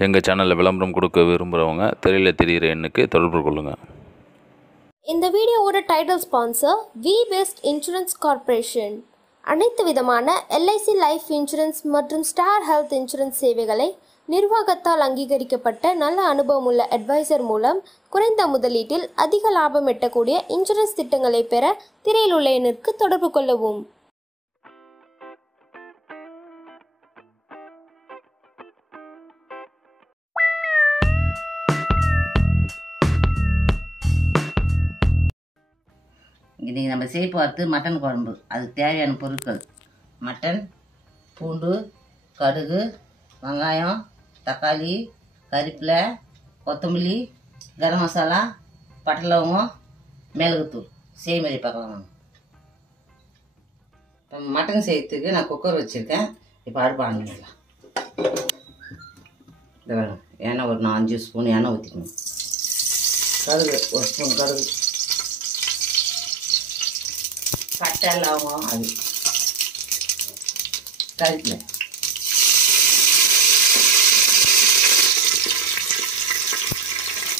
எங்கள் சேனலில் விளம்பரம் கொடுக்க விரும்புகிறவங்க திரையில் தெரிகிற எண்ணுக்கு தொடர்பு கொள்ளுங்கள். இந்த வீடியோவோட title sponsor V best insurance corporation. அனைத்து விதமான எல்ஐசி லைஃப் இன்சூரன்ஸ் மற்றும் ஸ்டார் ஹெல்த் இன்சூரன்ஸ் சேவைகளை நிர்வாகத்தால் அங்கீகரிக்கப்பட்ட நல்ல அனுபவம் உள்ள அட்வைசர் மூலம் குறைந்த முதலீட்டில் அதிக லாபம் எட்டக்கூடிய இன்சூரன்ஸ் திட்டங்களை பெற திரையில் உள்ள எண்ணிற்கு தொடர்பு கொள்ளவும். இன்றைக்கி நம்ம செய்ய போகிறது மட்டன் குழம்பு. அதுக்கு தேவையான பொருட்கள்: மட்டன், பூண்டு, கடுகு, வெங்காயம், தக்காளி, கறிவேப்பிலை, கொத்தமல்லி, கரம் மசாலா, பட்டை லவங்கம், மிளகுத்தூள். செய்முறை பார்க்கலாம். இப்போ மட்டன் செய்யறதுக்கு நான் குக்கர் வச்சுருக்கேன். இப்போ அடுப்பு ஆன் பண்ணிடலாம். இந்த வேணும் எண்ணெய் ஒரு 5 ஸ்பூன் எண்ணெய் ஊற்றிக்கணும். கடுகு 1 ஸ்பூன் கடுகு, பட்டை லவங்கம், அது கறிவேப்பிலை,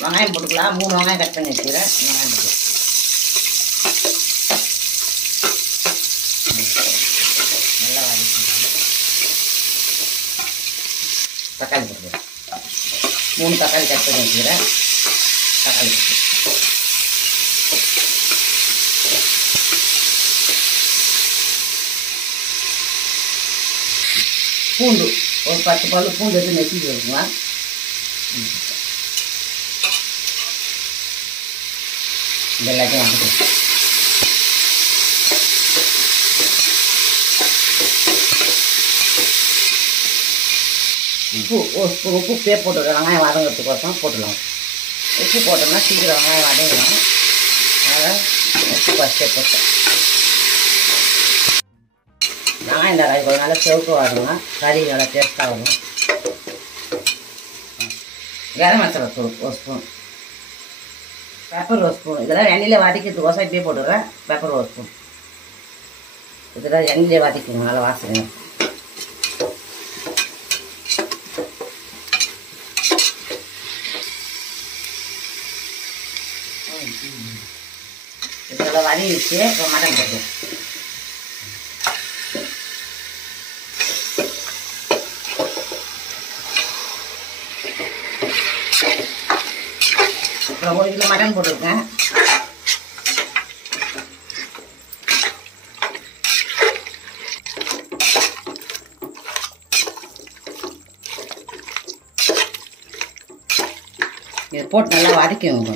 வெங்காயம் போட்டுக்கலாம். 3 வெங்காயம் கட் பண்ணி வச்சுக்கிறேன். வெங்காயம் போட்டுக்கலாம். நல்லா வதக்கிக்கலாம். தக்காளி போட்டுக்கிறேன். 3 தக்காளி கட் பண்ணி வச்சுக்கிறேன். தக்காளி பூண்டு ஒரு 10 பல்லு பூண்டு எடுத்து நெசிட்டு வைக்கலாம். இது எல்லாத்தையும் வாங்கிக்கலாம். உப்பு 1 ஸ்பூன் உப்பு போட்டுக்கலாம். வெங்காயம் வதங்கிறதுக்கோசம் போட்டுடலாம். உப்பு போட்டோம்னா சீக்கிரம் வெங்காயம் வதங்கலாம். அதனால் உப்பு ஃபஸ்ட்டே போட்டேன். வெங்காயம் தக்காளி கொஞ்சம் நல்லா செவக்க வாடுங்க. கறி நல்லா டேஸ்ட்டாக வரும். கரம் மசாலா தூள் 1 ஸ்பூன், பெப்பர் 1 ஸ்பூன். இதெல்லாம் எண்ணெயில் வதக்கிறதுக்கோசம் இப்படியே போட்டுடுறேன். Pepper 1 spoon. இதெல்லாம் எண்ணெயிலே வதக்கிங்க. நல்லா வாசனை. இதெல்லாம் வதங்கிடுச்சு. இப்போ மட்டன் போட்டுருவேன். அப்புறம் 1 கிலோ மட்டன் போட்டிருக்கேன். இதை போட்டு நல்லா வதக்கிங்க.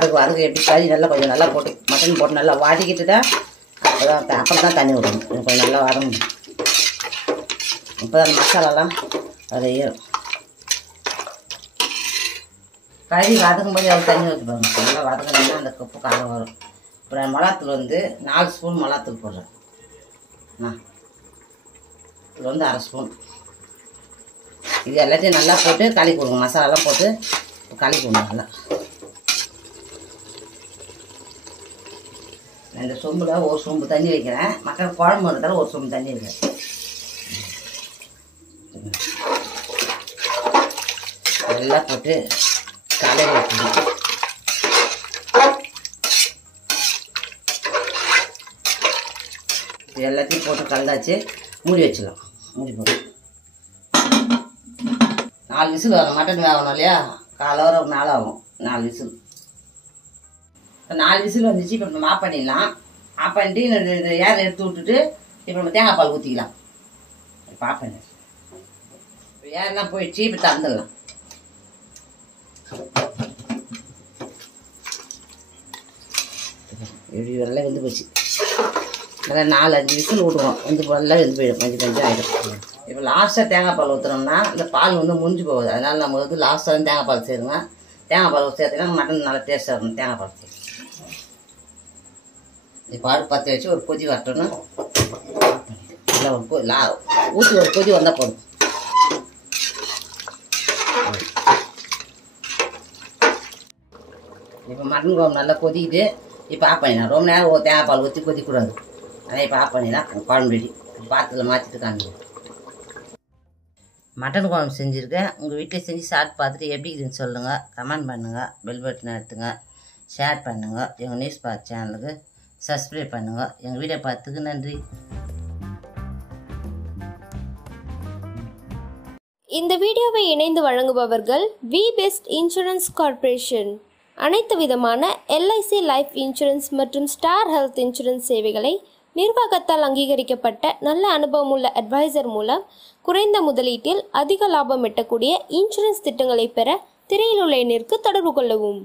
கொஞ்சம் வதக்கு எப்படி கறி நல்லா கொஞ்சம் நல்லா போட்டு மட்டன் போட்டு நல்லா வதக்கிட்டு தான் அப்புறம் தான் தண்ணி விடணும். கொஞ்சம் நல்லா வதங்கணும். இப்போ தான் மசாலாலாம் அதை ஏறும். கறி வதக்கும் போது அவ்வளோ தண்ணி ஊற்றிப்பாங்க. நல்லா வதங்கினா அந்த கப்பு காரம் வரும். அப்புறம் மிளகாத்தூள் 4 ஸ்பூன் மிளகாத்தூள் போடுறேன். இது 1/2 ஸ்பூன். இது எல்லாத்தையும் நல்லா போட்டு கலக்கி கொடுங்க. மசாலாலாம் போட்டு கலக்கி கொடுங்க. நல்லா இந்த சொம்பில் 1 சொம்பு தண்ணி வைக்கிறேன். மட்டன் குழம்பு இருக்கிறதால 1 சொம்பு தண்ணி வைக்கிறேன். நல்லா போட்டு கலரி வச்சுக்கணும். இது எல்லாத்தையும் போட்டு கலந்தாச்சு. மூடி வச்சுக்கலாம். மூடி போட்டு 4 விசில் வரும். மட்டன் வேகணும் இல்லையா? 1/4 ஹவர் மேலே ஆகும். 4 விசில். இப்போ 4 விசில் வந்துச்சு. இப்போ நம்ம ஆஃப் பண்ணிடலாம். ஆஃப் பண்ணிட்டு இந்த ஏர் எடுத்து விட்டுட்டு இப்போ நம்ம தேங்காய் பால் ஊற்றிக்கலாம். இப்போ ஆஃப் பண்ணி இப்போ ஏர்லாம் போயிடுச்சு. இப்போ தந்துடலாம். இப்படி நல்லா வெந்து போச்சு. நல்லா 4-5 விசில் விடுவோம். நல்லா வெந்து போயிடும். கொஞ்சம் ஆகிடும். இப்போ லாஸ்ட்டாக தேங்காய் பால் ஊற்றுனோம்னா இந்த பால் முடிஞ்சு போகுது. அதனால் நம்ம லாஸ்ட்டாக தேங்காய் பால் சேருங்க. தேங்காய் பால் சேர்த்துனா மட்டன் நல்லா டேஸ்ட்டாக இருக்கும். தேங்காய் பால் சேர்த்து இப்போ அடுப்பு பற்ற வச்சு ஒரு கொதி வரட்டணும். நல்லா ஊற்றி ஒரு கொதி வந்தால் போதும். இப்போ மட்டன் குழம்பு நல்லா கொதிக்குது. இப்போ ஆஃப் பண்ணிடலாம். ரொம்ப நேரம் தேங்காய் பால் ஊற்றி கொதிக்கூடாது. அதே இப்போ ஆஃப் பண்ணிடலாம். குழம்பு ரெடி. பாத்திரத்தில் மாற்றிட்டு காமிங்க. மட்டன் குழம்பு செஞ்சுருக்கேன். உங்கள் வீட்டில் செஞ்சு சாப்பிட்டு பார்த்துட்டு எப்படி இருக்குதுன்னு சொல்லுங்கள். கமெண்ட் பண்ணுங்கள். பெல் பட்டன் எடுத்துங்க. ஷேர் பண்ணுங்கள். எங்கள் நியூஸ் பார்ட் சேனலுக்கு சப்ஸ்கிரைப் பண்ணுங்கள். எங்கள் வீடியோ பார்த்ததுக்கு நன்றி. இந்த வீடியோவை இணைந்து வழங்குபவர்கள் வி பெஸ்ட் இன்சூரன்ஸ் கார்ப்பரேஷன். அனைத்து விதமான எல்ஐசி லைஃப் இன்சூரன்ஸ் மற்றும் ஸ்டார் ஹெல்த் இன்சூரன்ஸ் சேவைகளை நிர்வாகத்தால் அங்கீகரிக்கப்பட்ட நல்ல அனுபவம் உள்ள அட்வைசர் மூலம் குறைந்த முதலீட்டில் அதிக லாபம் எட்டக்கூடிய இன்சூரன்ஸ் திட்டங்களை பெற திரையில் உள்ள எண்ணிற்கு தொடர்பு கொள்ளவும்.